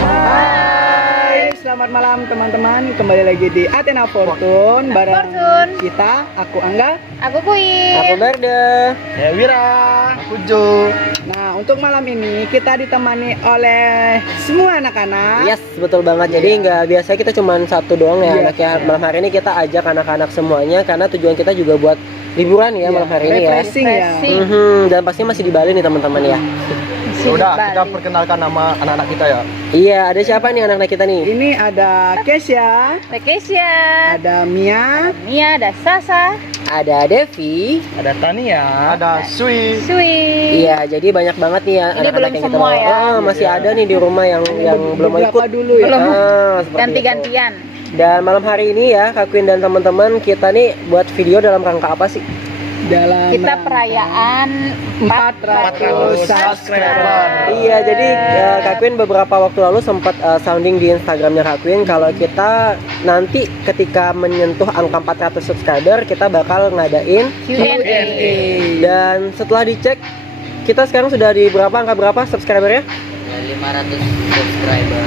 Hai, selamat malam teman-teman. Kembali lagi di Athena Fortune bareng kita. Aku Angga, aku Queen, aku Berda, saya Wira, aku Jo. Nah, untuk malam ini kita ditemani oleh semua anak-anak. Yes, betul banget. Jadi nggak biasa kita cuma satu doang ya anaknya. Malam hari ini kita ajak anak-anak semuanya karena tujuan kita juga buat liburan ya malam hari ini ya. Refreshing ya. Dan pasti masih di Bali nih teman-teman ya. Udah, kita perkenalkan nama anak-anak kita ya. Iya, ada siapa nih anak-anak kita nih? Ini ada Kesya, ada Mia, ada Sasa, ada Devi, Ada Tania, ada Sui. Iya, jadi banyak banget nih ya Ini anak-anak belum yang kita semua bawa. ya. Masih ada nih di rumah yang belum mau beberapa ikut dulu ya. Belum. seperti itu. ganti-gantian. Dan malam hari ini ya, Kak Queen dan teman-teman kita nih buat video dalam rangka apa sih? Dalam Kita perayaan 400 subscriber. Iya, jadi Kak Queen beberapa waktu lalu sempat sounding di Instagramnya Kak Queen kalau kita nanti ketika menyentuh angka 400 subscriber kita bakal ngadain Q&A. dan setelah dicek kita sekarang sudah di angka berapa subscribernya? 500 subscriber.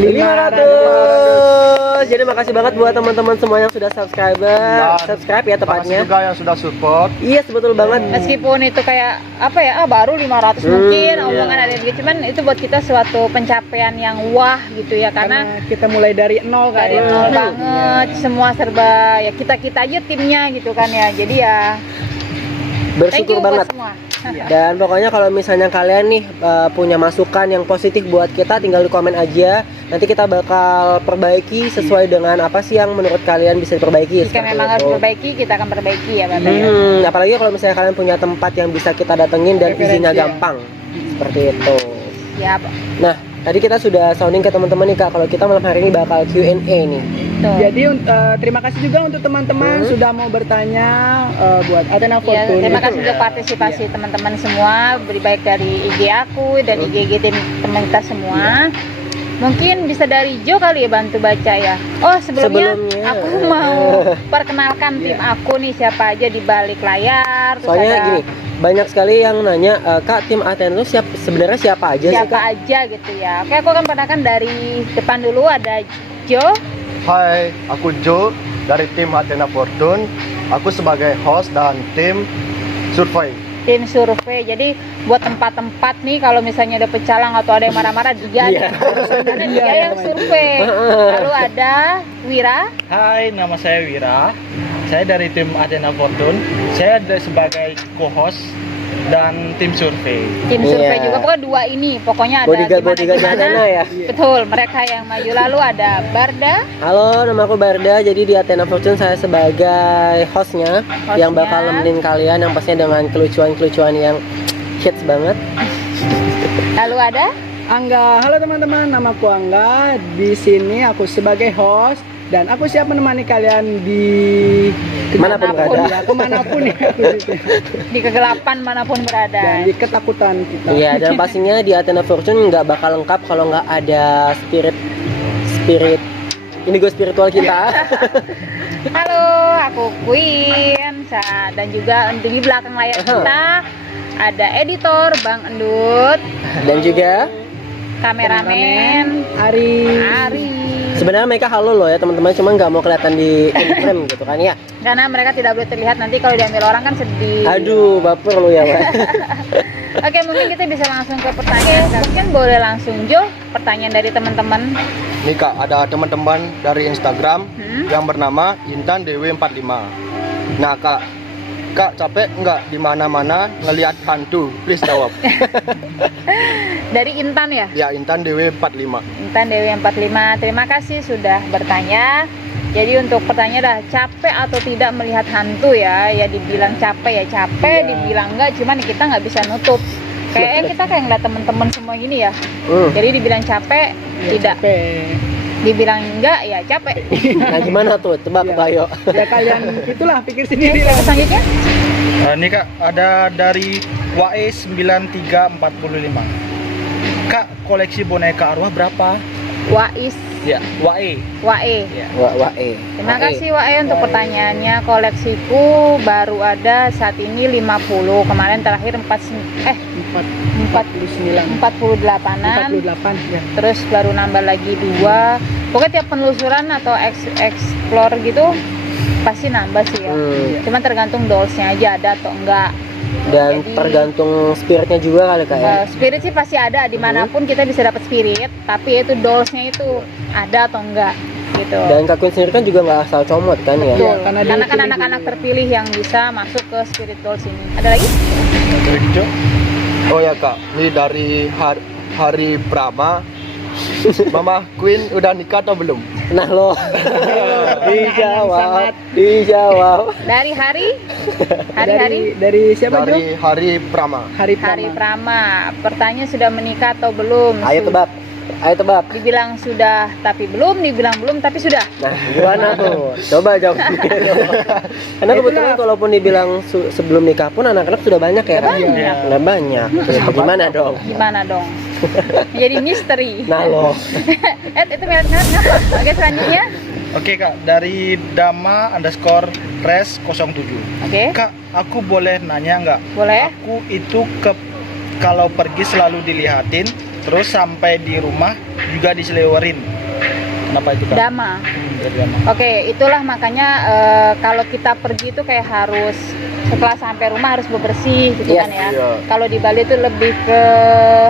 500. Jadi makasih banget buat teman-teman semua yang sudah subscribe ya tepatnya. Makasih juga yang sudah support. Iya, betul banget. Meskipun itu kayak apa ya, baru 500 mungkin omongan ada gitu, cuman itu buat kita suatu pencapaian yang wah gitu ya, karena kita mulai dari nol kan. dari nol banget, semua serba ya kita aja timnya gitu kan ya. Jadi ya thank you Bersyukur banget. buat semua. Dan pokoknya kalau misalnya kalian nih punya masukan yang positif buat kita, tinggal di komen aja. Nanti kita bakal perbaiki sesuai dengan apa sih yang menurut kalian bisa diperbaiki. Jika memang harus perbaiki, kita akan perbaiki ya Bapak ya. Apalagi kalau misalnya kalian punya tempat yang bisa kita datengin dan izinnya gampang. Seperti itu. Ya, Nah, tadi kita sudah sounding ke teman-teman nih Kak, kalau kita malam hari ini bakal Q&A nih. tuh. Jadi terima kasih juga untuk teman-teman sudah mau bertanya buat Athena Ya, Fortune. terima kasih untuk partisipasi teman-teman semua, baik dari IG aku dan IG teman kita semua. Mungkin bisa dari Jo kali ya bantu baca ya. Oh, sebelumnya aku mau perkenalkan tim aku nih, siapa aja di balik layar. Terus Soalnya ada gini, banyak sekali yang nanya, Kak, tim Athena itu sebenarnya siapa aja sih siapa Kak? aja gitu ya. Oke, aku akan perkenalkan dari depan dulu, ada Jo. Hai, aku Jo dari tim Athena Fortune. Aku sebagai host dan tim survei. Tim survei. Jadi buat tempat-tempat nih kalau misalnya ada pecalang atau ada yang marah-marah, dia karena dia yang survei. Lalu ada Wira. Hai, nama saya Wira. Saya dari tim Athena Fortune. Saya sebagai co-host dan tim survei. Tim survei juga, pokoknya dua ini pokoknya ada Bodyguard Athena ya. Betul, mereka yang maju. Lalu ada Barda. Halo, nama aku Barda. Jadi di Athena Fortune saya sebagai hostnya yang bakal nemenin kalian yang pastinya dengan kelucuan-kelucuan yang hits banget. Lalu ada Angga. Halo teman-teman, namaku Angga. Di sini aku sebagai host dan aku siap menemani kalian di Manapun berada. Ya, kemanapun ya. di kegelapan manapun berada. Dan di ketakutan kita. Iya, dan pastinya di Athena Fortune nggak bakal lengkap kalau nggak ada spirit indigo spiritual kita. Halo, aku Queen. Dan juga di belakang layar kita ada editor Bang Endut Dan juga kameramen Ari. sebenarnya mereka halo loh ya teman-teman, cuma nggak mau kelihatan di frame gitu kan ya. Karena mereka tidak boleh terlihat, nanti kalau diambil orang kan sedih. Aduh, baper lo ya Pak. Oke, mungkin kita bisa langsung ke pertanyaan. Mungkin boleh langsung Jo, pertanyaan dari teman-teman. Nih Kak, ada teman-teman dari Instagram yang bernama Intan Dewi45. Nah Kak capek nggak di mana-mana ngelihat hantu? Please jawab. Dari Intan ya? Ya, Intan Dewi45. Intan Dewi 45. Terima kasih sudah bertanya. Jadi untuk pertanyaan dah, capek atau tidak melihat hantu ya? Ya dibilang capek ya capek, dibilang enggak, cuman kita nggak bisa nutup. Kayaknya kita kayak ngeliat temen-temen semua gini ya. Jadi dibilang capek, tidak. Dibilang enggak, ya capek. Nah gimana tuh? Tebak ayo. Ya kalian itulah pikir sendiri. Oke, selanjutnya Nih Kak, ada dari WAE 9345. Kak, koleksi boneka arwah berapa? Wais Ya, WAE. Wae. Terima kasih Wae untuk pertanyaannya. Koleksiku baru ada saat ini 50. Kemarin terakhir 49 48-an. 48 ya. Terus baru nambah lagi 2. Pokoknya tiap penelusuran atau explore gitu pasti nambah sih ya. Cuman tergantung dollsnya aja ada atau enggak. Dan Jadi, tergantung spiritnya juga kali kak ya. spirit sih pasti ada dimanapun kita bisa dapat spirit, tapi itu dollsnya itu ada atau enggak gitu. Dan Kak Queen sendiri kan juga nggak asal comot kan ya. Betul. karena Karena kan dipilih anak-anak dulu. terpilih yang bisa masuk ke spirit dolls ini. Ada lagi? Dari hijau. Oh ya kak, ini dari hari Prama. Mama Queen udah nikah atau belum? Nah lo sangat- dijawab. Dari hari dari siapa Jo? Dari hari Prama. Hari Hari Prama. Prama. Pertanyaan sudah menikah atau belum? Ayo tebak. Dibilang sudah tapi belum, dibilang belum tapi sudah. Nah gimana tuh? Coba jawab. Karena kebetulan kalaupun dibilang sebelum nikah pun anak-anak sudah banyak ya. Kak? Banyak. Nah, banyak. Gimana dong? Gimana dong? Jadi misteri. Nah lo. Itu merek apa? Oke, selanjutnya. Oke kak, dari Dama_res07. Oke, Kak, aku boleh nanya nggak? boleh. Aku itu kalau pergi selalu dilihatin, terus sampai di rumah juga diselewerin. Kenapa itu kak? Dama. Dari Dama. Oke, itulah makanya kalau kita pergi itu kayak harus setelah sampai rumah harus bebersih gitu Yes. kan ya. Iya. Kalau di Bali itu lebih ke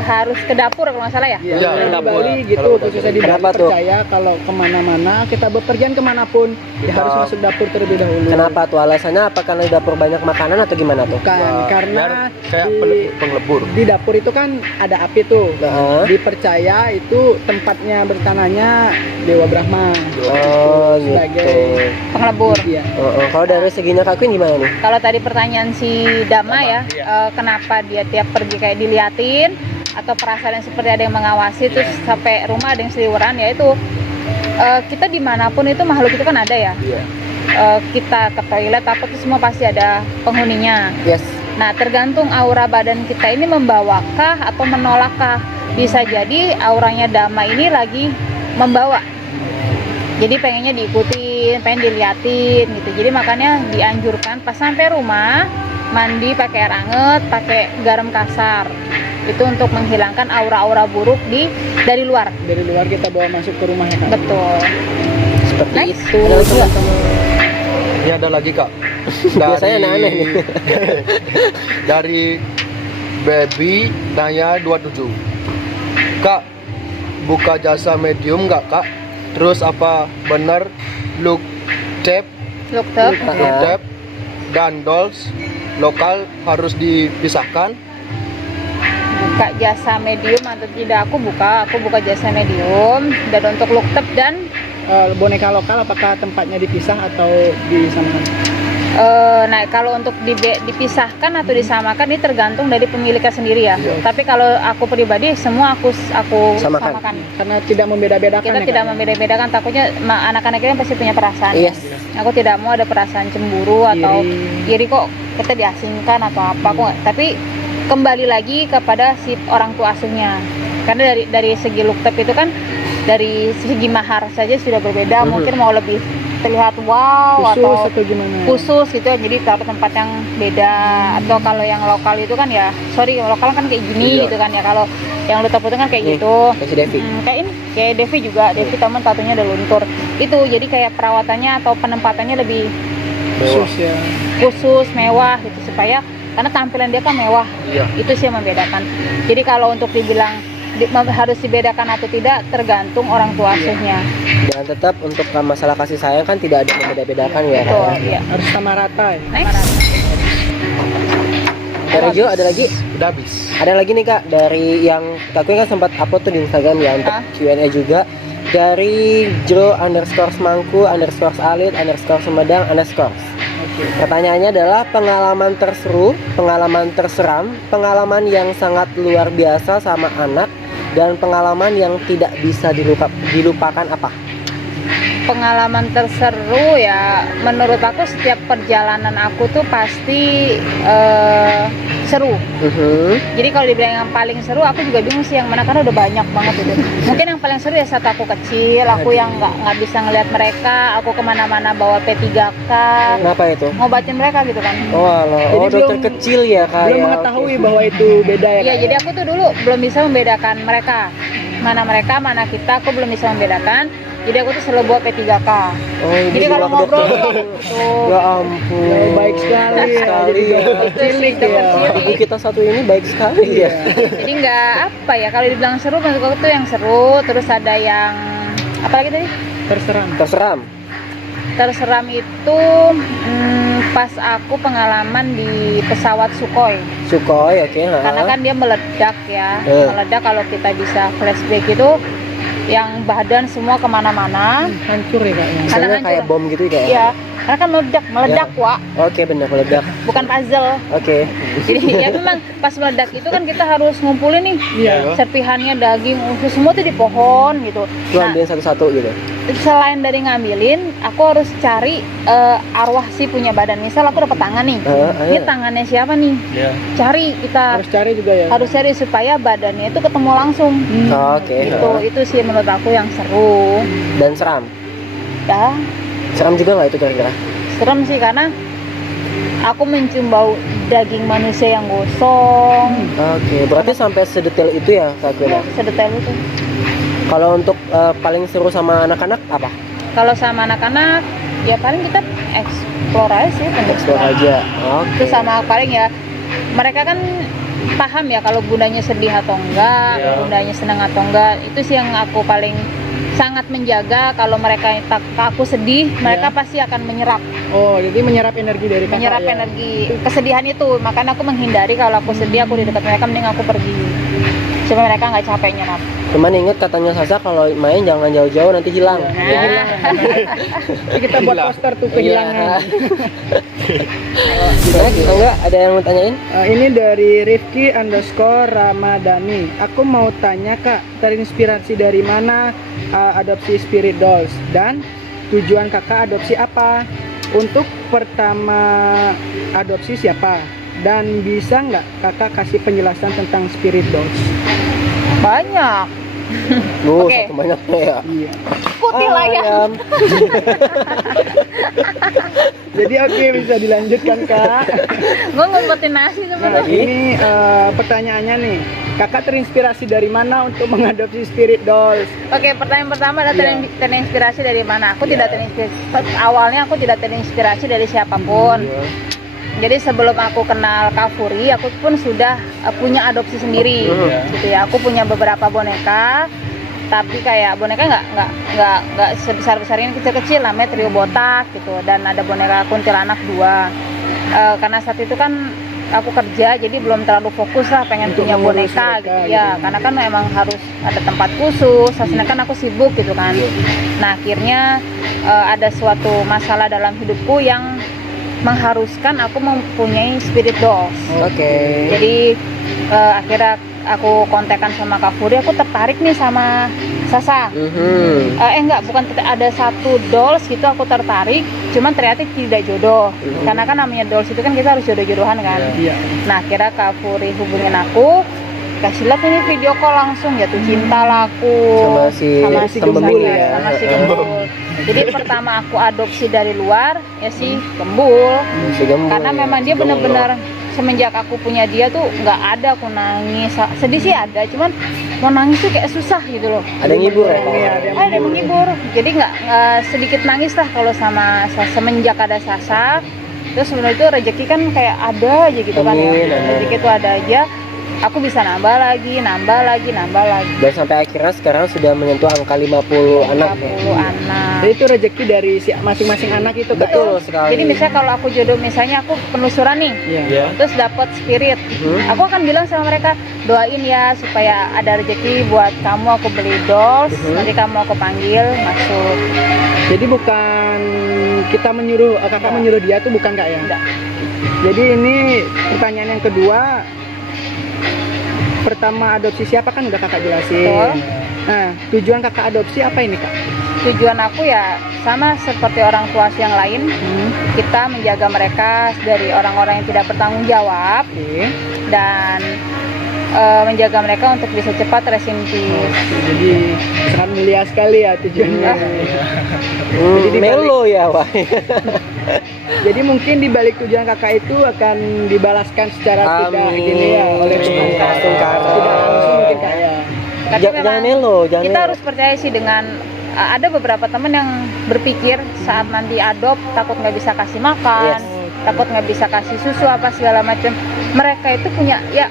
harus ke dapur kalau nggak salah ya. Ya, Iya, kalau di dapur. Bali gitu, Kalau khususnya di Bali Kenapa tuh? percaya kalau kemana-mana kita bepergian kemanapun ya Kita- harus masuk dapur terlebih dahulu. Kenapa tuh alasannya? Apa karena di dapur banyak makanan atau gimana tuh? Bukan, Ya, karena biar kayak di, penglebur. di dapur itu kan ada api tuh. Nah, Dipercaya itu tempatnya bertanahnya Dewa Brahma. oh gitu. Sebagai Pengelebur. iya. Kalau dari seginya Kak Queen gimana nih? Kalau tadi pertanyaan si Dama ya, iya. kenapa dia tiap pergi kayak diliatin atau perasaan yang seperti ada yang mengawasi terus sampai rumah ada yang seliweran, ya itu kita dimanapun itu makhluk itu kan ada ya. Iya. Kita ke toilet apa itu semua pasti ada penghuninya. Yes. Nah, tergantung aura badan kita ini membawakah atau menolakkah. Bisa jadi auranya Dama ini lagi membawa. Jadi pengennya diikutin, pengen diliatin gitu. Jadi makanya dianjurkan pas sampai rumah mandi pakai air anget, pakai garam kasar. Itu untuk menghilangkan aura-aura buruk dari luar. Dari luar kita bawa masuk ke rumah ya kan. Betul. Seperti Next. itu. Ada lagi nggak? Ini ada lagi kak. Biasanya aneh-aneh nih. Dari Baby Naya 27. Kak, buka jasa medium nggak kak? Terus apa benar look tape, Look up. look tape dan dolls lokal harus dipisahkan? Buka jasa medium atau tidak? Aku buka jasa medium. Dan untuk look up dan Boneka lokal apakah tempatnya dipisah atau disamakan? nah kalau untuk dipisahkan atau disamakan ini tergantung dari pemiliknya sendiri ya. Tapi kalau aku pribadi semua aku Samakan. samakan. Karena tidak membeda-bedakan Kita ya, tidak Kak? membeda-bedakan, takutnya anak-anak ini pasti punya perasaan. Yes. Aku tidak mau ada perasaan cemburu atau Iri. iri kok kita diasingkan atau apa. Aku nggak- tapi kembali lagi kepada si orang tua asuhnya. Karena dari segi look up itu kan dari segi mahar saja sudah berbeda. Mungkin mau lebih terlihat wow Khusus atau gimana? khusus gitu ya, jadi dapat tempat yang beda. Atau kalau yang lokal itu kan ya lokal kan kayak gini Iya. gitu kan ya. Kalau yang lu itu kan kayak Nih, gitu. Kasih Devi. Kayak ini kayak Devi juga, Devi temen tatunya ada luntur itu, jadi kayak perawatannya atau penempatannya lebih Khusus ya. khusus, mewah gitu, supaya karena tampilan dia kan mewah. Iya. Itu sih yang membedakan. Jadi kalau untuk dibilang harus dibedakan atau tidak tergantung orang tua asuhnya. Dan tetap untuk masalah kasih sayang kan tidak ada yang membeda-bedakan ya. Betul, Kak? iya. Harus sama rata ya. Next. Dari Jo ada lagi? Udah habis. Ada lagi nih Kak, dari yang Kak Queen kan sempat upload tuh di Instagram ya untuk Q&A juga. Dari Jo_Mangku_Alit_Sumedang_. Pertanyaannya adalah pengalaman terseru, pengalaman terseram, pengalaman yang sangat luar biasa sama anak, dan pengalaman yang tidak bisa dilupakan apa? Pengalaman terseru ya, menurut aku setiap perjalanan aku tuh pasti seru. Jadi kalau dibilang yang paling seru, aku juga bingung sih yang mana karena udah banyak banget itu. Mungkin yang paling seru ya saat aku kecil, aku yang nggak bisa ngelihat mereka, aku kemana-mana bawa P3K, Kenapa itu? ngobatin mereka gitu kan. Oh, alah. Jadi Oh, dokter belum- kecil ya kayak. Belum mengetahui bahwa itu beda ya. Iya, Kak? jadi aku tuh dulu belum bisa membedakan mereka. Mana mereka, mana kita, aku belum bisa membedakan. Jadi aku tuh selalu bawa P3K. Oh, ibu Jadi kalau bawa ke ngobrol dokter. tuh tuh Ya ampun. Oh, baik sekali ya. Sekali Jadi ya. dokter cilik Dokter ya. cilik. Ibu kita satu ini baik sekali ya. Jadi nggak apa ya, kalau dibilang seru menurut aku tuh yang seru. Terus ada yang apa lagi tadi? Terseram. Terseram. Terseram itu pas aku pengalaman di pesawat Sukhoi. Sukhoi, oke. Karena kan dia meledak ya. Eh. Meledak kalau kita bisa flashback itu yang badan semua kemana-mana. Hancur ya Kak. Ya? Karena Misalnya hancur. kayak bom gitu kayak. Iya, karena kan meledak Ya. Wak, Oke, benar meledak. bukan puzzle. Oke. Jadi ya memang pas meledak itu kan kita harus ngumpulin nih Iya. serpihannya, daging, usus semua tuh di pohon gitu. Lu Nah, ambilin satu-satu gitu. selain dari ngambilin, aku harus cari arwah si punya badan. Misal aku dapat tangan nih, ini tangannya siapa nih? Iya. Cari kita Harus cari juga ya. harus cari supaya badannya itu ketemu langsung. Oke. Itu sih menurut aku yang seru. Dan seram. Ya, Seram juga nggak itu kira-kira? serem sih karena aku mencium bau daging manusia yang gosong. Oke, berarti sampai sedetail itu ya Kak Ya, Gwena? sedetail itu. Kalau untuk paling seru sama anak-anak apa? Kalau sama anak-anak ya paling kita explore aja sih, Explore aja. Oke. Itu sama paling ya mereka kan paham ya kalau bundanya sedih atau enggak, Iya. bundanya senang atau enggak. Itu sih yang aku paling sangat menjaga. Kalau mereka aku sedih, mereka pasti akan menyerap Oh, jadi menyerap energi dari Kakak menyerap ya? energi kesedihan itu. Makanya aku menghindari kalau aku sedih, aku di dekat mereka, mending aku pergi supaya mereka nggak capek nyerap. Cuman inget katanya Sasa kalau main jangan jauh-jauh nanti hilang. Nah, Jadi kita buat poster tuh kehilangan. Gimana kita nggak ada yang mau tanyain? Ini dari Rifki_Ramadhani. Aku mau tanya Kak, terinspirasi dari mana adopsi spirit dolls dan tujuan Kakak adopsi apa? Untuk pertama adopsi siapa? Dan bisa nggak Kakak kasih penjelasan tentang spirit dolls? banyak. Oke. Satu banyaknya ya. Iya. Kuntilanak. Ayam. Jadi oke, bisa dilanjutkan Kak. Gue ngumpetin nasi Nah, sebenarnya. ini pertanyaannya nih. Kakak terinspirasi dari mana untuk mengadopsi spirit dolls? Oke, pertanyaan pertama adalah Iya. terinspirasi dari mana? Aku tidak terinspirasi. Awalnya aku tidak terinspirasi dari siapapun. Jadi sebelum aku kenal Kak Furi, aku pun sudah punya adopsi sendiri, gitu ya. Aku punya beberapa boneka, tapi kayak boneka nggak sebesar ini, kecil-kecil, namanya trio botak gitu. Dan ada boneka kuntilanak 2. Karena saat itu kan aku kerja, jadi belum terlalu fokus lah pengen Untuk punya mengurus boneka mereka, gitu ya. gitu. Karena kan memang harus ada tempat khusus, hasilnya kan aku sibuk gitu kan. Nah akhirnya ada suatu masalah dalam hidupku yang mengharuskan aku mempunyai spirit dolls. Oke. Jadi akhirnya aku kontekan sama Kak Furi, aku tertarik nih sama Sasa. Enggak, bukan ada satu dolls gitu aku tertarik, cuman ternyata tidak jodoh. Karena kan namanya dolls itu kan kita harus jodoh-jodohan kan. Iya. Nah akhirnya Kak Furi hubungin aku, kasih lihat ini video call langsung, jatuh cinta lah aku Sama si Gembul Sasa, ya. sama si Gembul. Jadi pertama aku adopsi dari luar ya si Gembul. Si Gembul. Karena memang dia benar-benar semenjak aku punya dia tuh nggak ada aku nangis, sedih sih ada, cuman mau nangis tuh kayak susah gitu loh. Ada yang ngibur ya? Iya, ada yang Ada yang menghibur, jadi nggak sedikit nangis lah kalau sama semenjak ada Sasa. Terus sebenarnya itu rezeki kan kayak ada aja gitu kan ya, Amin, amin. rezeki itu ada aja. Aku bisa nambah lagi. Dan sampai akhirnya sekarang sudah menyentuh angka 50 anak. 50 anak. Jadi itu rezeki dari masing-masing anak itu Kak. Betul sekali. Jadi misalnya kalau aku jodoh, misalnya aku penelusuran nih, Iya. Iya. terus dapat spirit, aku akan bilang sama mereka, doain ya supaya ada rezeki buat kamu, aku beli dolls, nanti kamu aku panggil masuk. Jadi bukan kita menyuruh, Kakak menyuruh dia tuh bukan Kak ya? Enggak. Jadi ini pertanyaan yang kedua. Pertama adopsi siapa kan udah Kakak jelasin. Betul. Nah, tujuan Kakak adopsi apa ini Kak? Tujuan aku ya sama seperti orang tua yang lain, kita menjaga mereka dari orang-orang yang tidak bertanggung jawab. Oke. dan menjaga mereka untuk bisa cepat rest in peace. Jadi sangat mulia sekali ya tujuannya. Jadi dibalik- Melo ya, wah. Jadi mungkin di balik tujuan kakak itu akan dibalaskan secara tidak Amin. gini ya oleh Tuhan. Langsung ke arah. Tidak langsung mungkin kak ya. Tapi Jangan memang melo, jangan kita melo. harus percaya sih dengan ada beberapa teman yang berpikir saat nanti adopt takut nggak bisa kasih makan, Yes. takut nggak bisa kasih susu apa segala macam. Mereka itu punya ya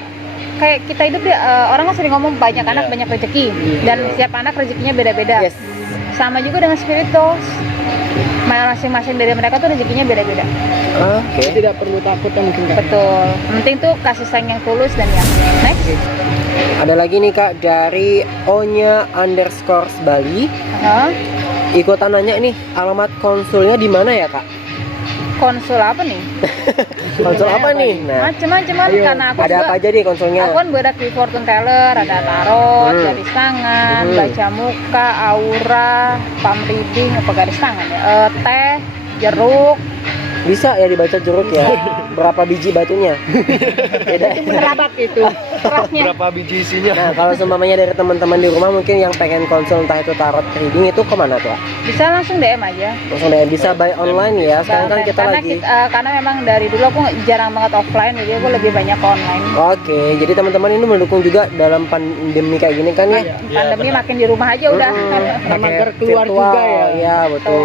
kayak kita hidup ya, orang kan sering ngomong banyak anak banyak rezeki dan setiap anak rezekinya beda-beda. Yes. Sama juga dengan spirit dolls. Masing-masing dari mereka tuh rezekinya beda-beda. Oke. Tidak perlu takut ya mungkin kak. Betul. Yang penting tuh kasih sayang yang tulus dan yang next. Ada lagi nih Kak dari Onya_Bali. Hah? Ikutan nanya nih, alamat konsulnya di mana ya Kak? Konsul apa nih? Konsul apa nih? Nah, Macem-macem Ayo, karena aku ada juga apa aja nih konsulnya? aku kan berak di fortune teller, ada tarot, garis tangan, baca muka, aura, palm reading, apa garis tangan ya, teh, jeruk, Bisa ya dibaca jeruk ya? Berapa biji batunya? Beda. Merebak itu. kerasnya. Berapa biji isinya? Nah, kalau seumpamanya dari teman-teman di rumah mungkin yang pengen konsul entah itu tarot reading itu kemana tuh? Kak? Bisa langsung DM aja. Langsung deh bisa buy online ya. Sekarang kan kita karena lagi. karena memang dari dulu aku jarang banget offline, jadi aku lebih banyak ke online. Oke, jadi teman-teman ini mendukung juga dalam pandemi kayak gini kan ya? Pandemi makin di rumah aja udah. Sama Pakai keluar virtual, juga ya. Iya betul.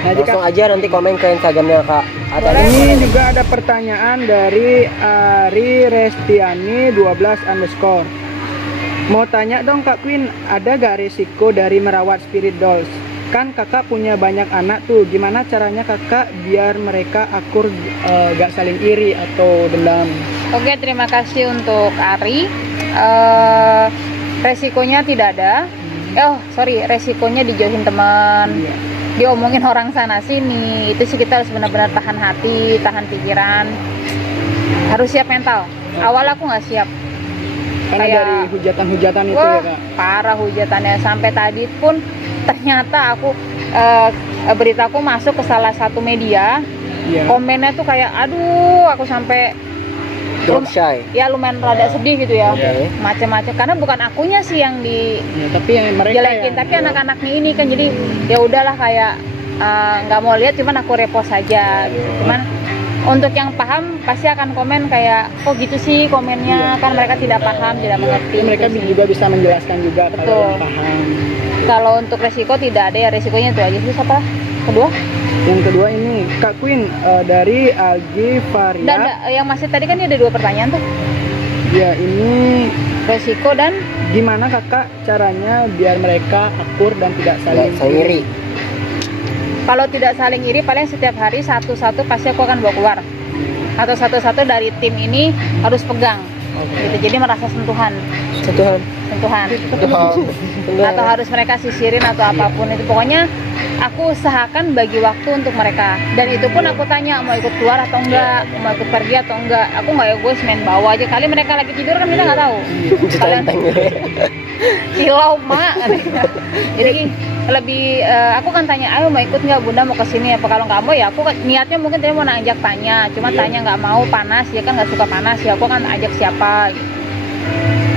Nah, jika- Langsung aja nanti komen ke Instagramnya Kak. Atau Boleh. Ini juga ada pertanyaan dari Ari Restiani 12_. Mau tanya dong Kak Queen, ada gak risiko dari merawat spirit dolls? Kan kakak punya banyak anak tuh, gimana caranya kakak biar mereka akur, gak saling iri atau dendam? Oke, terima kasih untuk Ari. Resikonya tidak ada. Resikonya dijauhin teman. Diomongin orang sana sini. Itu sih kita harus benar-benar tahan hati, tahan pikiran. Harus siap mental. Awal aku nggak siap. Karena Kayak- dari hujatan-hujatan itu Wah, ya Kak. parah hujatannya. Sampai tadi pun ternyata aku beritaku masuk ke salah satu media. Iya. Komennya tuh kayak, aduh, aku sampai drop shy. ya lumayan rada sedih gitu ya. Oke. Macam-macam karena bukan akunya sih yang Ya, tapi yang mereka dijelekin, yang- tapi anak-anaknya ini kan, jadi ya udahlah kayak nggak mau lihat, cuman aku repost saja gitu. Cuman untuk yang paham pasti akan komen kayak, kok gitu sih komennya, kan mereka tidak paham, tidak mengerti. mereka gitu sih. juga bisa menjelaskan juga Betul. kalau yang paham. Kalau untuk resiko tidak ada ya, resikonya itu aja sih. Apa kedua? Yang kedua ini Kak Queen dari Algi Faria. Dan yang masih tadi kan dia ada 2 pertanyaan tuh, Ya ini resiko dan gimana kakak caranya biar mereka akur dan tidak saling Saya iri. kalau tidak saling iri, paling setiap hari satu-satu pasti aku akan bawa keluar, atau satu-satu dari tim ini harus pegang gitu, jadi merasa sentuhan Sentuhan. atau harus mereka sisirin atau apapun itu, pokoknya aku usahakan bagi waktu untuk mereka. Dan itu pun aku tanya mau ikut keluar atau enggak, mau ikut pergi atau enggak. Aku nggak egois, main bawa aja, kali mereka lagi tidur kan kita nggak tahu. Kalian Ditenteng. silau mak. Jadi lebih aku kan tanya, ayo mau ikut nggak bunda, mau kesini apa? Kalau nggak mau ya aku niatnya mungkin tadi mau ajak tanya, cuma tanya nggak mau, panas ya kan, nggak suka panas ya, aku kan ajak siapa gitu.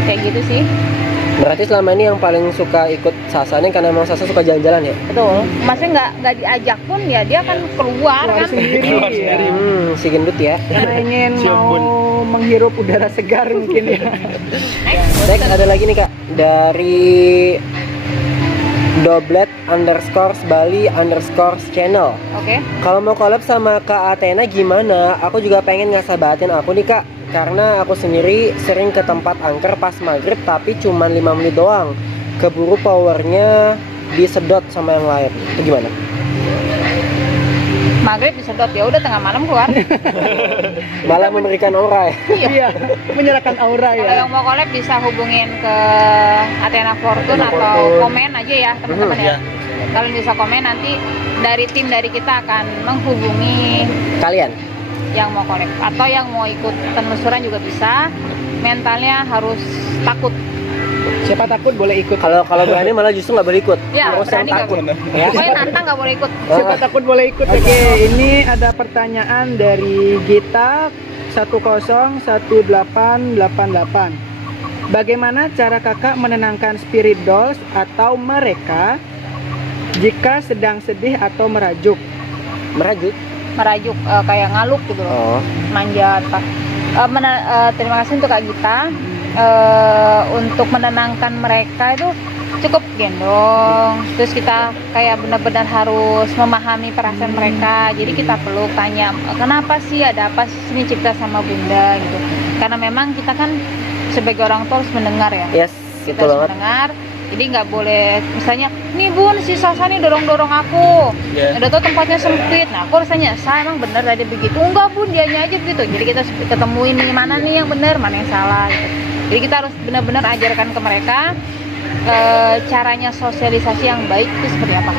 Kayak gitu sih. Berarti selama ini yang paling suka ikut Sasa ini karena emang Sasa suka jalan-jalan ya? Betul. Maksudnya nggak diajak pun ya dia kan keluar keluar kan. sendiri ya. Si gendut ya. Karena ingin mau menghirup udara segar mungkin ya. Next ada lagi nih Kak dari Doblet_Bali_channel. Oke. Kalau mau collab sama Kak Athena gimana? Aku juga pengen ngesabatin aku nih Kak. Karena aku sendiri sering ke tempat angker pas maghrib tapi cuman 5 menit doang. Keburu powernya disedot sama yang lain. Itu gimana? Maghrib disedot, ya udah tengah malam keluar. Malah memberikan aura ya. Iya, menyerahkan aura Kalau ya. yang mau collab bisa hubungin ke Athena Fortune Athena atau Fortune. komen aaja ya teman-teman ya. Kalau bisa komen, nanti dari tim dari kita akan menghubungi Kalian? yang mau collab atau yang mau ikut penelusuran juga bisa. Mentalnya harus takut. Siapa takut boleh ikut. Kalau berani malah justru nggak boleh ikut. Ya, Harus yang berani nggak takut. boleh. Ya. Pokoknya nantang nggak boleh ikut. Siapa takut boleh ikut. Oke, ini ada pertanyaan dari Gita 101888. Bagaimana cara kakak menenangkan spirit dolls atau mereka jika sedang sedih atau merajuk? Merajuk. Merajuk kayak ngaluk gitu loh. Oh. Manja apa. Terima kasih untuk Kak Gita. Untuk menenangkan mereka itu cukup gendong, terus kita kayak benar-benar harus memahami perasaan mereka. Jadi kita perlu tanya, kenapa sih, ada apa sih ini cerita sama bunda gitu. Karena memang kita kan sebagai orang tua harus mendengar ya. Yes, Kita betul harus banget. mendengar. Jadi nggak boleh misalnya, nih bun si Sasa nih dorong-dorong aku, Iya. udah tau tempatnya sempit. Nah aku rasanya, saya emang bener tadi begitu. Enggak bun, dianya aja begitu. Jadi kita harus ketemuin nih mana nih yang bener, mana yang salah gitu. Jadi kita harus benar-benar ajarkan ke mereka caranya sosialisasi yang baik itu seperti apa.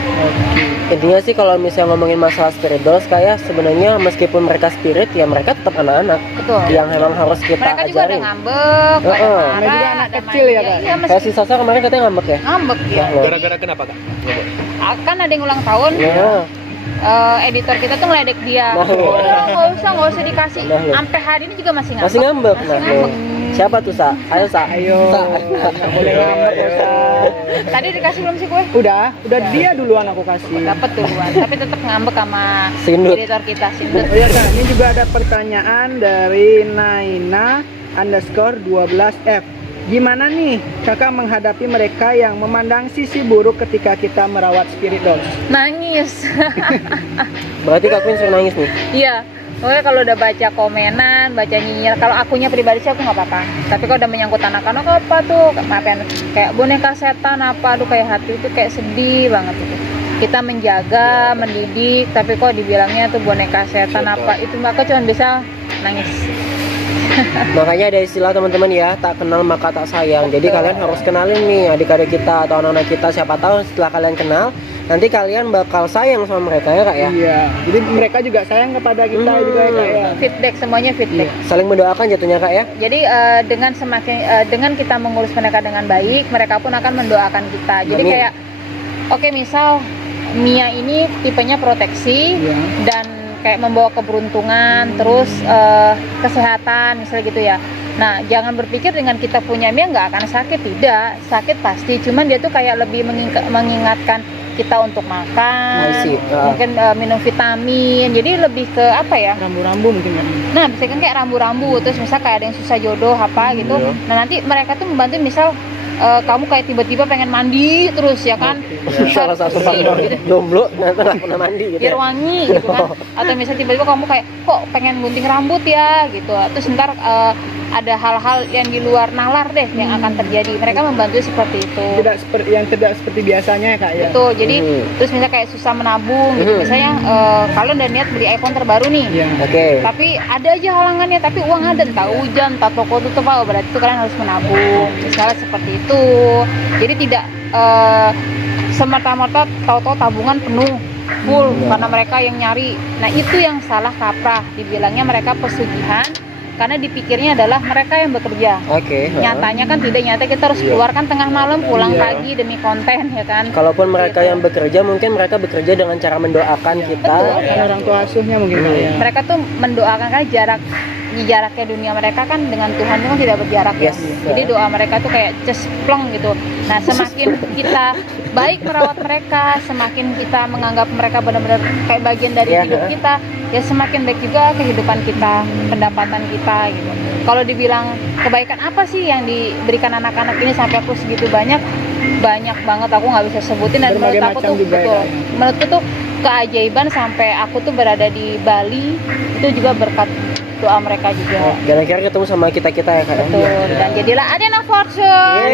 Intinya sih kalau misalnya ngomongin masalah spirit dolls, kayak sebenarnya meskipun mereka spirit, ya mereka tetap anak-anak Betul. yang memang harus kita Mereka juga ada ajarin. ngambek, ada Heeh. marah, Namanya juga anak ada kecil ya, manja. Kak? Iya, Kayak si Sasa kemarin katanya ngambek ya. ngambek ya. Loh. Gara-gara kenapa kak? Kan ada yang ulang tahun, Ya. editor kita tuh ngeledek dia. Nah, Udah nggak usah dikasih. Nah, loh. Sampai hari ini juga masih ngambek. Masih ngambek. Masih Nah, ngambek. siapa tuh Sa? Ayo Sa. Ayo, Sa. nggak boleh ngambek, Ustaz. Tadi dikasih belum sih gue? Udah dia duluan aku kasih. Dapat duluan, tapi tetap ngambek sama Sindut. editor kita, Sindut. Oh iya Kak, ini juga ada pertanyaan dari Naina_12F. Gimana nih kakak menghadapi mereka yang memandang sisi buruk ketika kita merawat spirit dolls? Nangis. Berarti Kak Queen sering nangis nih. Iya, pokoknya kalau udah baca komenan, baca nyinyir, kalau akunya pribadi sih aku nggak apa-apa. Tapi kalau udah menyangkut anak-anak apa tuh, maaf ya, kayak boneka setan apa, aduh kayak hati itu kayak sedih banget itu. Kita menjaga, mendidik, tapi kok dibilangnya tuh boneka setan apa, itu aku cuma bisa nangis. Makanya ada istilah teman-teman ya, tak kenal maka tak sayang. Jadi kalian harus kenalin nih adik-adik kita atau anak-anak kita. Siapa tahu setelah kalian kenal, nanti kalian bakal sayang sama mereka ya Kak ya. Iya, jadi mereka juga sayang kepada kita juga ya Kak ya. Feedback, semuanya feedback. Saling mendoakan jatuhnya Kak ya. Jadi dengan dengan kita mengurus mereka dengan baik, mereka pun akan mendoakan kita. Jadi Amin. kayak, oke, misal Mia ini tipenya proteksi Iya. dan kayak membawa keberuntungan, terus kesehatan misalnya gitu ya. Nah, jangan berpikir dengan kita punya Mia nggak akan sakit, tidak, sakit pasti. Cuman dia tuh kayak lebih mengingatkan kita untuk makan, I see. mungkin minum vitamin. Jadi lebih ke apa ya? Rambu-rambu mungkin kan. Nah, bisa kan kayak rambu-rambu, terus misal kayak ada yang susah jodoh apa gitu. Iya. Nah, nanti mereka tuh membantu, misal kamu kayak tiba-tiba pengen mandi terus ya kan. Salah satu Bersih, faktor gitu. jomblo ternyata nggak pernah mandi gitu Biar ya. wangi gitu kan. Atau misal tiba-tiba kamu kayak kok pengen gunting rambut ya gitu. Terus ntar ada hal-hal yang di luar nalar deh yang akan terjadi. Mereka membantu seperti itu. Tidak seperti biasanya ya Kak ya. Betul. Jadi terus misalnya kayak susah menabung gitu. Misalnya kalian udah niat beli iPhone terbaru nih. Iya. Oke. Tapi ada aja halangannya, tapi uang ada, entah hujan, entah toko tutup, berarti itu kalian harus menabung. Misalnya seperti itu. Jadi tidak semata-mata tahu-tahu tabungan penuh full karena mereka yang nyari. Nah, itu yang salah kaprah. Dibilangnya mereka pesugihan karena dipikirnya adalah mereka yang bekerja. Oke. Nyatanya kan tidak, nyata kita harus keluarkan tengah malam, pulang pagi demi konten ya kan. Kalaupun mereka Gitu. yang bekerja, mungkin mereka bekerja dengan cara mendoakan kita. Betul. Kan orang tua asuhnya mungkin Kak ya. Mereka tuh mendoakan kan jaraknya dunia mereka kan dengan Tuhan itu kan tidak berjarak ya. Yes. Jadi doa mereka tuh kayak cespleng gitu. Nah, semakin kita baik merawat mereka, semakin kita menganggap mereka benar-benar kayak bagian dari Ya. hidup kita, ya semakin baik juga kehidupan kita, pendapatan kita gitu. Kalau dibilang kebaikan apa sih yang diberikan anak-anak ini sampai aku segitu banyak banget, aku nggak bisa sebutin. Dan Berbagai menurut aku macam tuh juga ya, betul, Kak, ya. menurutku tuh keajaiban sampai aku tuh berada di Bali itu juga berkat doa mereka juga. Dan akhirnya ketemu sama kita-kita ya Kak ya. Betul. Dan jadilah Adena Fortune.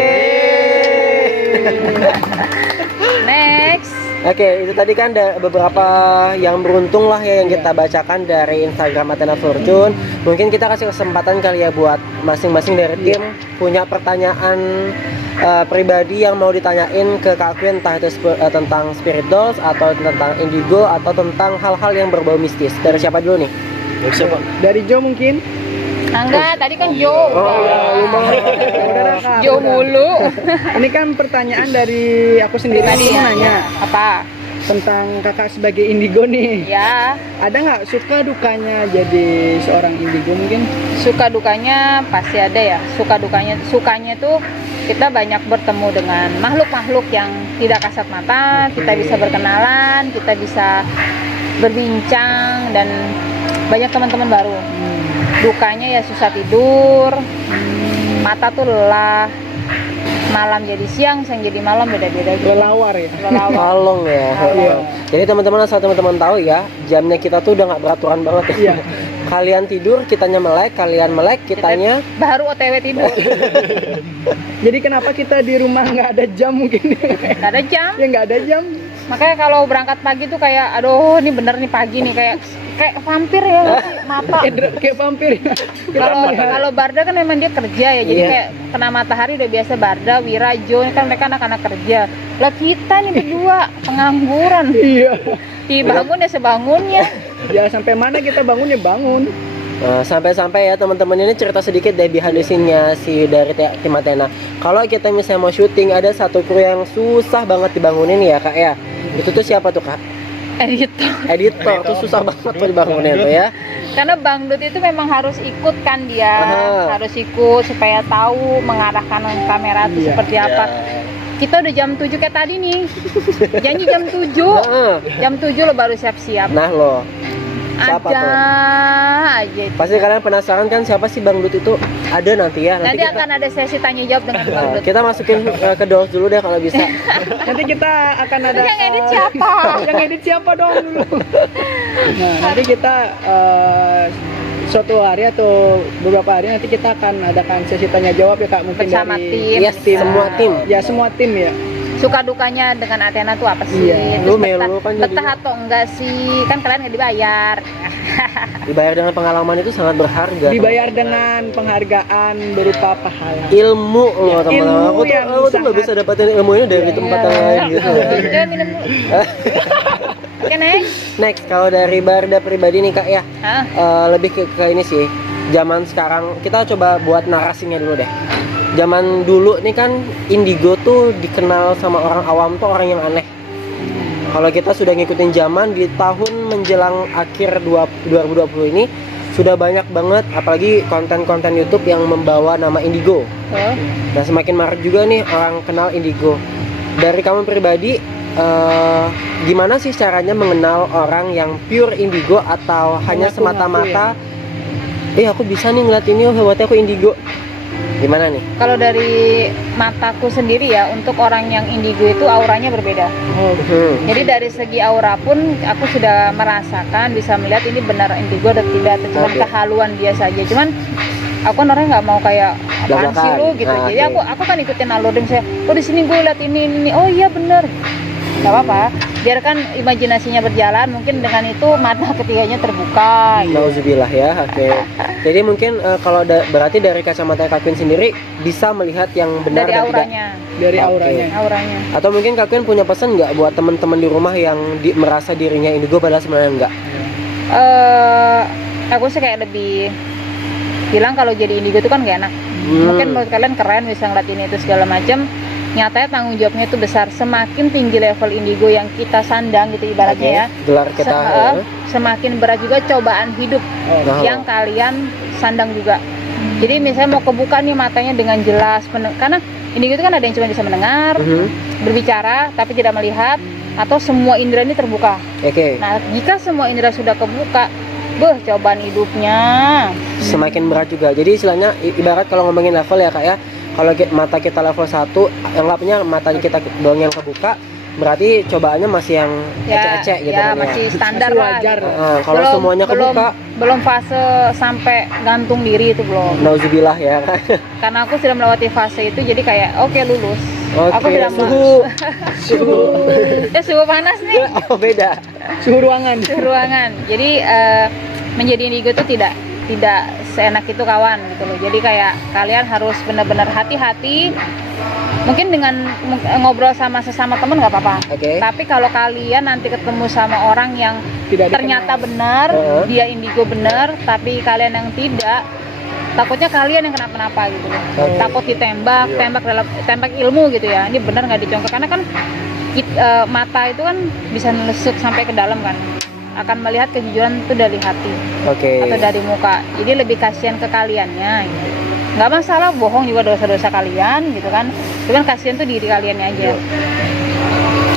Next. Oke, itu tadi kan ada beberapa yang beruntung lah ya yang kita bacakan dari Instagram Athena Fortune. Mungkin kita kasih kesempatan kali ya buat masing-masing dari tim punya pertanyaan pribadi yang mau ditanyain ke Kak Queen, entah itu tentang Spirit Dolls atau tentang Indigo atau tentang hal-hal yang berbau mistis. Dari siapa dulu nih? Dari Jo mungkin. Enggak, tadi kan Jo. Udah, Kak. Jo mulu. Ini kan pertanyaan dari aku sendiri Pribadi nih ya. nanya. Apa? tentang kakak sebagai indigo nih. Ya, Ada nggak suka dukanya jadi seorang indigo mungkin? suka dukanya pasti ada ya. Sukanya tuh kita banyak bertemu dengan makhluk-makhluk yang tidak kasat mata, kita bisa berkenalan, kita bisa berbincang dan banyak teman-teman baru. Dukanya ya susah tidur, mata tuh lelah, malam jadi siang jadi malam, beda-beda gitu. Kelelawar ya. Kelelawar. Kalong ya. Iya. Jadi teman-teman, asal teman-teman tahu ya, jamnya kita tuh udah nggak beraturan banget ya. Iya. Kalian tidur, kitanya melek, kalian melek, kitanya Baru OTW tidur, Jadi kenapa kita di rumah nggak ada jam mungkin? nggak ada jam. Ya nggak ada jam. Makanya kalau berangkat pagi tuh kayak, aduh ini bener nih pagi nih, kayak vampir ya mata. Kayak vampir. Kalau Barda kan memang dia kerja ya, jadi Iya. kayak kena matahari udah biasa. Barda, Wira, Jo, ini kan mereka anak-anak kerja. Lah kita nih berdua pengangguran, Iya. dibangun ya sebangunnya. Ya sampai mana kita bangun ya bangun. sampai-sampai ya teman-teman, ini cerita sedikit dari behind the scene-nya si dari tim Athena. Kalau kita misalnya mau syuting, ada satu kru yang susah banget dibangunin ya kak ya. Itu tuh siapa tuh kak? Editor tuh susah banget tuh dibangunin tuh ya. Karena Bang Dut itu memang harus ikut kan dia, Aha. harus ikut supaya tahu mengarahkan kamera itu Iya. seperti apa. Kita udah jam 7 kayak tadi nih, janji jam 7, Nah, jam 7 lo baru siap-siap. nah loh, siapa Ada tuh? aja itu. Pasti kalian penasaran kan siapa sih Bang Dut itu? Ada nanti ya. Nanti akan ada sesi tanya jawab dengan Bang Nah, Dut. kita masukin ke dolls dulu deh kalau bisa. Nanti kita akan ada Yang edit siapa? Yang edit siapa dong dulu. Nah, nanti kita suatu hari atau beberapa hari nanti kita akan adakan sesi tanya jawab ya kak, mungkin Bersama dari tim. Yes, semua tim. Ya semua tim ya. Suka dukanya dengan Athena tuh apa sih? Iya. Terus Lu melu kan betah jadinya. atau enggak sih? Kan kalian nggak dibayar. Dibayar dengan pengalaman itu sangat berharga. Dibayar dengan penghargaan berupa pahala. Ilmu loh Ya, teman-teman. ilmu Aku tuh yang nggak sangat- bisa dapetin ilmunya dari tempat yang lain gitu. Udah minum dulu. Oke next. Next, kalau dari Barda pribadi nih kak ya, Hah? lebih ke ini sih. Zaman sekarang kita coba buat narasinya dulu deh. Zaman dulu nih kan indigo tuh dikenal sama orang awam tuh orang yang aneh. Kalau kita sudah ngikutin zaman di tahun menjelang akhir 2020 ini, sudah banyak banget apalagi konten-konten YouTube yang membawa nama indigo. Oh. Nah, semakin marak juga nih orang kenal indigo. Dari kamu pribadi, gimana sih caranya mengenal orang yang pure indigo atau hanya Mengaku-ngaku semata-mata aku bisa nih ngeliat ini, oh hebatnya aku indigo. Gimana nih? Kalau dari mataku sendiri ya, untuk orang yang indigo itu auranya berbeda. Oh, Jadi dari segi aura pun aku sudah merasakan, bisa melihat ini benar indigo atau tidak, atau cuma Oke. kehaluan dia saja. Cuman aku kan orangnya nggak mau kayak apaan sih Belak-belakan. lu gitu. Nah, Jadi oke. aku kan ikutin algoritma saya. Oh di sini gue lihat ini. Oh iya bener. Gak apa-apa. Biarkan imajinasinya berjalan. Mungkin dengan itu mata ketiganya terbuka. Gitu. Nauzubillah ya, oke. Jadi mungkin kalau berarti dari kacamata Kak Queen sendiri bisa melihat yang benar Dari dan tidak. auranya. dari Oke. auranya. Auranya. Atau mungkin Kak Queen punya pesan nggak buat teman-teman di rumah yang merasa dirinya indigo padahal sebenarnya enggak? Aku sih kayak lebih bilang kalau jadi indigo itu kan gak enak. Mungkin menurut kalian keren bisa ngeliat ini itu segala macam. Nyatanya tanggung jawabnya itu besar. Semakin tinggi level indigo yang kita sandang gitu ibaratnya ya, Gelar kita semakin berat juga cobaan hidup Nah, yang kalian sandang juga. Jadi misalnya mau kebuka nih matanya dengan jelas, karena indigo itu kan ada yang cuma bisa mendengar, berbicara tapi tidak melihat, atau semua indera ini terbuka. Oke. Nah jika semua indera sudah kebuka, cobaan hidupnya. Semakin berat juga. Jadi istilahnya ibarat kalau ngomongin level ya Kak ya, kalau mata kita level 1, anggapnya mata kita doang yang kebuka, berarti cobaannya masih yang ecek-ecek gitu ya kan masih ya. standar Masih lah wajar. gitu. Kalau semuanya kebuka, belum fase sampai gantung diri itu belum. nauzubillah ya. Karena aku sudah melewati fase itu, jadi kayak oke, lulus. Aku Oke, tidak suhu. suhu panas nih, Oh, beda. Suhu ruangan. suhu ruangan. Jadi menjadi indigo itu tidak seenak itu kawan gitu loh. Jadi kayak kalian harus benar-benar hati-hati. Mungkin dengan ngobrol sama sesama temen nggak apa-apa. Oke. Tapi kalau kalian nanti ketemu sama orang yang Tidak ternyata dikenal. benar, Heeh. dia indigo benar, tapi kalian yang tidak, takutnya kalian yang kenapa-napa gitu loh. Oke. Takut ditembak, tembak ilmu gitu ya. Ini benar nggak dicongkel karena kan mata itu kan bisa nelesuk sampai ke dalam kan. Akan melihat kejujuran itu dari hati Oke. atau dari muka. Jadi lebih kasihan ke kaliannya. Gitu. Nggak masalah bohong juga dosa-dosa kalian gitu kan. Cuman kasihan tuh diri kaliannya aja.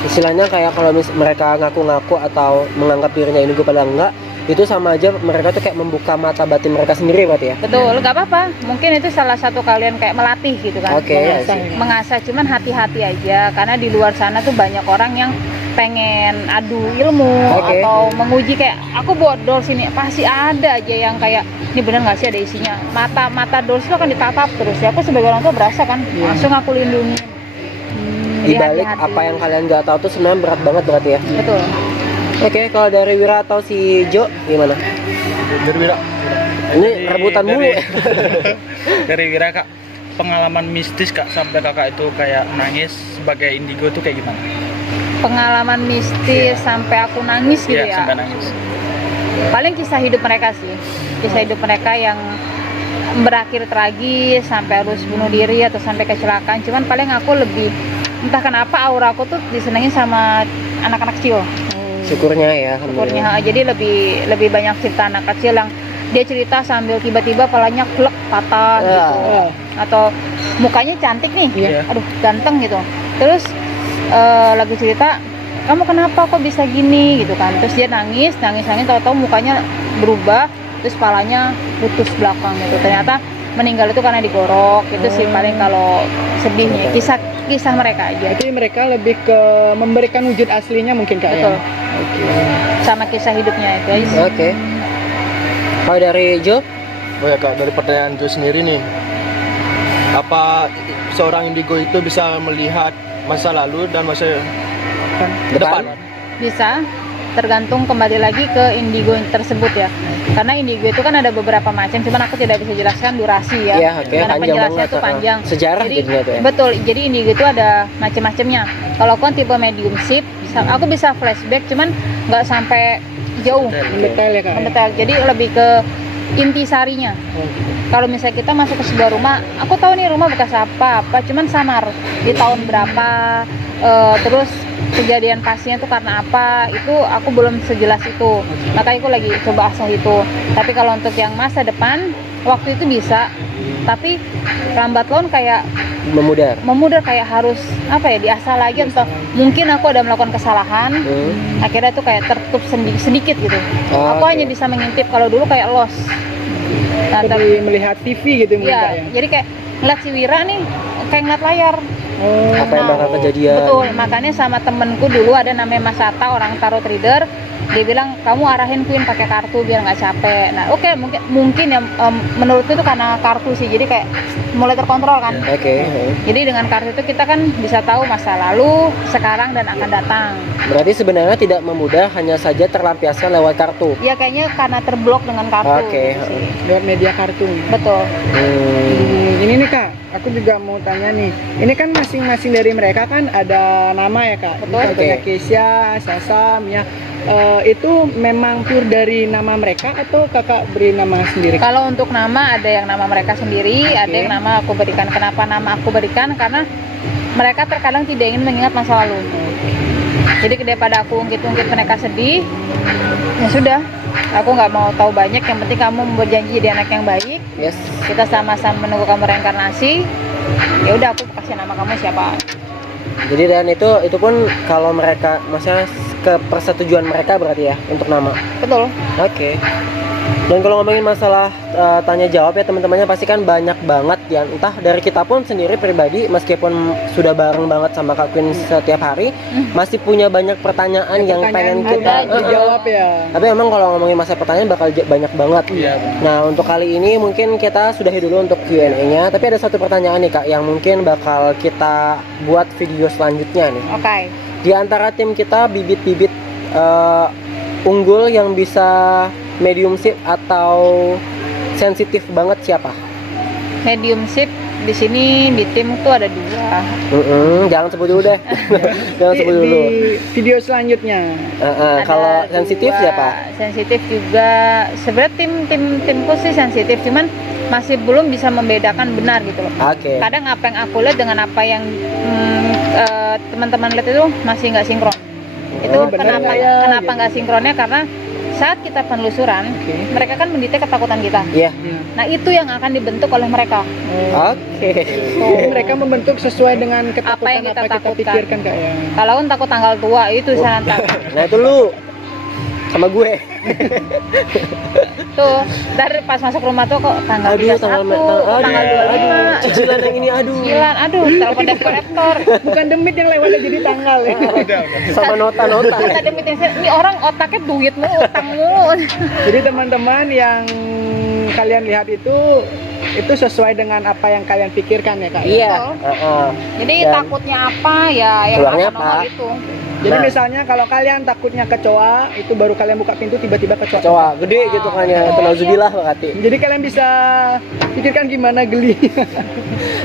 Istilahnya kayak kalau mereka ngaku-ngaku atau menganggap dirinya indigo padahal enggak, itu sama aja mereka tuh kayak membuka mata batin mereka sendiri berarti ya. Betul, nggak apa-apa. Mungkin itu salah satu kalian kayak melatih gitu kan. Oke, mengasah, I see. mengasah. Cuman hati-hati aja karena di luar sana tuh banyak orang yang pengen adu ilmu Oke. atau menguji kayak aku buat dolls ini pasti ada aja yang kayak ini bener nggak sih ada isinya. Mata dolls itu akan ditatap terus. Ya aku sebagai orang tua berasa kan langsung aku lindungi. Di Jadi balik hati-hati. apa yang kalian nggak tahu tuh sebenarnya berat banget berarti ya. Betul. Oke, kalau dari Wira atau si Jo gimana? Dari Wira. Ini rebutan mulu. Dari Wira kak, pengalaman mistis kak sampai kakak itu kayak nangis sebagai indigo tuh kayak gimana? Pengalaman mistis sampai aku nangis gitu Iya, ya. sampai nangis. Paling kisah hidup mereka sih, kisah hidup mereka yang berakhir tragis sampai harus bunuh diri atau sampai kecelakaan. Cuman paling aku lebih entah kenapa aura aku tuh disenengin sama anak-anak kecil. Syukurnya ya, Syukurnya alhamdulillah. jadi lebih banyak cerita anak kecil yang dia cerita sambil tiba-tiba palanya klek patah gitu atau mukanya cantik nih, Iya. aduh ganteng gitu. Terus lagi cerita kamu kenapa kok bisa gini gitu kan, terus dia nangis tahu-tahu mukanya berubah terus palanya putus belakang gitu, ternyata meninggal itu karena digorok. Itu sih paling kalau sedihnya kisah mereka aja. Jadi mereka lebih ke memberikan wujud aslinya mungkin Kak Betul. ya. Sama kisah hidupnya itu aja sih. Oke. Kalau dari Jo? Oh ya kak, dari pertanyaan Jo sendiri nih, apa seorang indigo itu bisa melihat masa lalu dan masa depan? Bisa, tergantung kembali lagi ke indigo tersebut ya. Karena indigo itu kan ada beberapa macam, cuman aku tidak bisa jelaskan durasi ya. Iya, oke, Karena panjang penjelasannya banget. itu panjang. Sejarah Jadi, jadinya tuh ya. Betul, jadi indigo itu ada macam-macamnya. Kalau aku kan tipe mediumship, aku bisa flashback, cuman nggak sampai jauh Mendetail ya Kak. mendetail. Jadi lebih ke intisarinya. Kalau misalnya kita masuk ke sebuah rumah, aku tahu nih rumah bekas apa, cuman samar di tahun berapa, terus kejadian pastinya itu karena apa, itu aku belum sejelas itu. Makanya aku lagi coba asah itu. Tapi kalau untuk yang masa depan, waktu itu bisa, tapi lambat laun kayak memudar kayak harus apa ya diasah lagi atau mungkin aku ada melakukan kesalahan. Akhirnya tuh kayak tertutup sedikit gitu. Oh, Aku oke. hanya bisa mengintip, kalau dulu kayak lost. Nah, Lebih melihat TV gitu mungkin Kak iya, ya. jadi kayak ngeliat si Wira nih kayak ngeliat layar. Oh, Apa yang bakal kejadian? Betul, makanya sama temenku dulu ada namanya Mas Atta, orang tarot reader. Dia bilang kamu arahin Queen pakai kartu biar nggak capek. Nah oke, mungkin ya menurutku itu karena kartu sih, jadi kayak mulai terkontrol kan. Oke. Jadi dengan kartu itu kita kan bisa tahu masa lalu, sekarang dan akan datang. Berarti sebenarnya tidak memudar, hanya saja terlampiaskan lewat kartu. Ya kayaknya karena terblok dengan kartu. Oke. gitu sih. lewat media kartun. Betul. Ini nih Kak, aku juga mau tanya nih. Ini kan masing-masing dari mereka kan ada nama ya Kak. Betul. Contohnya Oke. Kesia, Sasam ya. Itu memang pure dari nama mereka atau kakak beri nama sendiri? Kalau untuk nama ada yang nama mereka sendiri, ada Oke. yang nama aku berikan. Kenapa nama aku berikan? Karena mereka terkadang tidak ingin mengingat masa lalu. Jadi daripada aku ungkit-ungkit mereka sedih, ya sudah. Aku nggak mau tahu banyak. Yang penting kamu berjanji jadi anak yang baik. Yes. Kita sama-sama menunggu kamu reinkarnasi. Ya udah, aku kasih nama kamu siapa. Jadi dan itu pun kalau mereka maksudnya ke persetujuan mereka berarti ya untuk nama. Betul. Oke. Dan kalau ngomongin masalah tanya jawab ya teman-temannya pasti kan banyak banget ya, entah dari kita pun sendiri pribadi meskipun sudah bareng banget sama Kak Queen setiap hari masih punya banyak pertanyaan yang pengen kita dijawab ya. Tapi emang kalau ngomongin masa pertanyaan bakal banyak banget. Iya. Nah untuk kali ini mungkin kita sudahi dulu untuk Q&A-nya. Tapi ada satu pertanyaan nih Kak yang mungkin bakal kita buat video selanjutnya nih. Oke. Di antara tim kita bibit-bibit unggul yang bisa mediumship atau sensitif banget siapa? Mediumship di sini di tim tuh ada 2. Jangan sebut dulu deh. Jangan sebut Di dulu. video selanjutnya. Ada Kalau sensitif 2. siapa? Sensitif juga. Sebenarnya timku sih sensitif, cuman masih belum bisa membedakan benar gitu loh. Oke. Kadang apa yang aku lihat dengan apa yang teman-teman lihat itu masih nggak sinkron. Itu Oh, benar kenapa nggak ya? kenapa nggak sinkronnya? Karena saat kita penelusuran, Oke. mereka kan mendetek ketakutan kita. Iya. Nah itu yang akan dibentuk oleh mereka. Oke. Jadi mereka membentuk sesuai dengan ketakutan Apa yang kita takutkan. pikirkan Kak ya. Kalau kan takut tanggal tua itu saya ntar. Nah itu lu sama gue. Tuh dari pas masuk rumah tuh kok tanggal Aduh, 31, tanggal tanggal 25. cicilan yang ini aduh. Cicilan, aduh, telepon debt collector. Bukan demit yang lewat jadi tanggal ya. Sama nota-nota. Kita demit ini orang otaknya duitmu, utangmu. Jadi teman-teman yang kalian lihat itu sesuai dengan apa yang kalian pikirkan ya Kak. ya? Iya. Heeh. Jadi Dan takutnya apa ya yang keluarnya akan nongol apa? itu. Jadi Nah. misalnya kalau kalian takutnya kecoa, itu baru kalian buka pintu tiba-tiba kecoa. Coba gede gitu kan ya. Itu nauzubillah berarti. Jadi kalian bisa pikirkan gimana geli.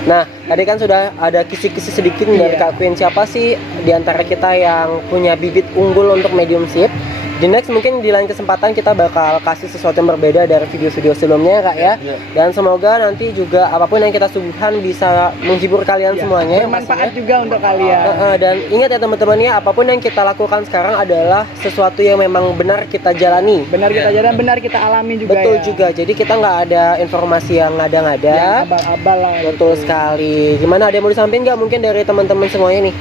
Nah, tadi kan sudah ada kisi-kisi sedikit nih dari Iya. Kak Queen. Siapa sih di antara kita yang punya bibit unggul untuk mediumship? Di next mungkin di lain kesempatan kita bakal kasih sesuatu yang berbeda dari video-video sebelumnya ya Kak ya. Iya. Dan semoga nanti juga apapun yang kita suguhkan bisa menghibur kalian Iya, semuanya. bermanfaat juga untuk kalian. Dan ingat ya teman-teman ya, apapun yang kita lakukan sekarang adalah sesuatu yang memang benar kita jalani. Benar kita jalan, benar kita alami juga Betul ya. juga. Jadi kita nggak ada informasi yang ngada-ngada. Yang abal-abal lah. Betul sekali. Gimana, ada yang mau disampaikan nggak mungkin dari teman-teman semuanya nih?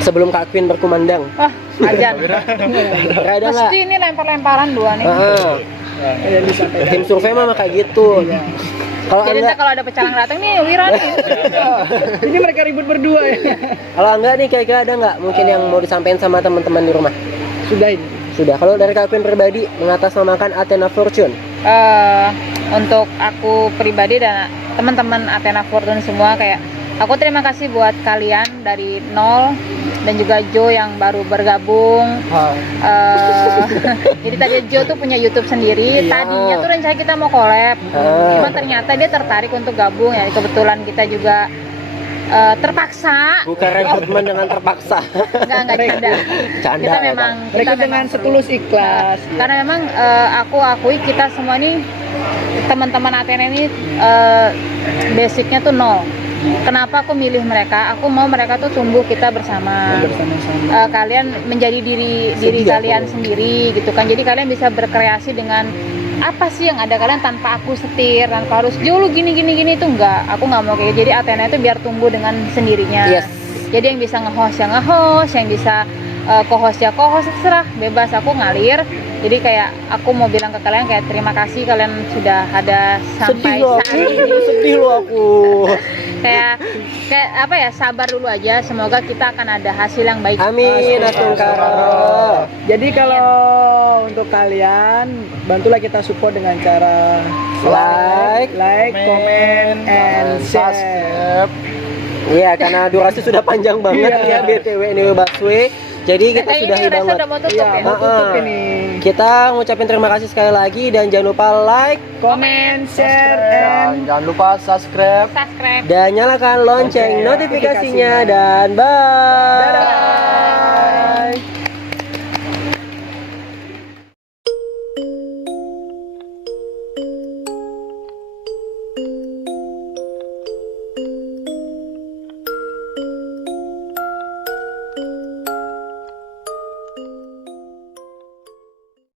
Sebelum Kak Queen berkumandang. Wah, ajan. Ada nggak? Pasti ini lempar-lemparan dua nih. Yang disampaikan. Tim survei mah kayak gitu. Iya. Kalau Jadi enggak, ntar kalau ada pecalang datang nih, Wira nih. Ini mereka ribut berdua ya. kalau enggak nih kira-kira ada nggak mungkin yang mau disampaikan sama teman-teman di rumah? Sudah ini. Sudah. Kalau dari Kak Queen pribadi mengatasnamakan Athena Fortune. Untuk aku pribadi dan teman-teman Athena Fortune semua kayak aku terima kasih buat kalian dari nol dan juga Jo yang baru bergabung. Jadi tadi Jo tuh punya YouTube sendiri. Iya. Tadinya tuh rencana kita mau collab, cuma ternyata dia tertarik untuk gabung ya. Kebetulan kita juga terpaksa. Bukan rekrutmen dengan terpaksa. Enggak canda. Canda. Kita ya, memang Mereka kita dengan memang setulus ikhlas. karena memang aku akui kita semua nih teman-teman Athena ini basicnya tuh nol. Kenapa aku milih mereka? Aku mau mereka tuh tumbuh kita bersama. Bersama-sama. Kalian menjadi diri Sedih kalian aku. sendiri gitu kan. Jadi kalian bisa berkreasi dengan apa sih yang ada kalian tanpa aku setir, tanpa harus jauh lu gini itu enggak. Aku nggak mau kayak gitu. Jadi Athena itu biar tumbuh dengan sendirinya. Yes. Jadi yang bisa nge-host ya nge-host, yang bisa co-host ya co-host, terserah, bebas, aku ngalir. Jadi kayak aku mau bilang ke kalian kayak terima kasih kalian sudah ada sampai Sedih loh saat aku. ini. Sedih loh aku. kayak apa ya, sabar dulu aja, semoga kita akan ada hasil yang baik. Amin. Asungkara. Jadi kalau untuk kalian bantulah kita support dengan cara Like, comment, and share. Iya, karena durasi sudah panjang banget Iya. ya BTW ini Baswe. Jadi kita Ini sudahi Reza banget. udah mau tutup Iya, ya. mau tutup Heeh. ini. Kita ngucapin terima kasih sekali lagi dan jangan lupa like Comment, share, and Jangan lupa subscribe. Subscribe. dan nyalakan lonceng Lonceng notifikasinya notifikasinya. dan bye. dadah.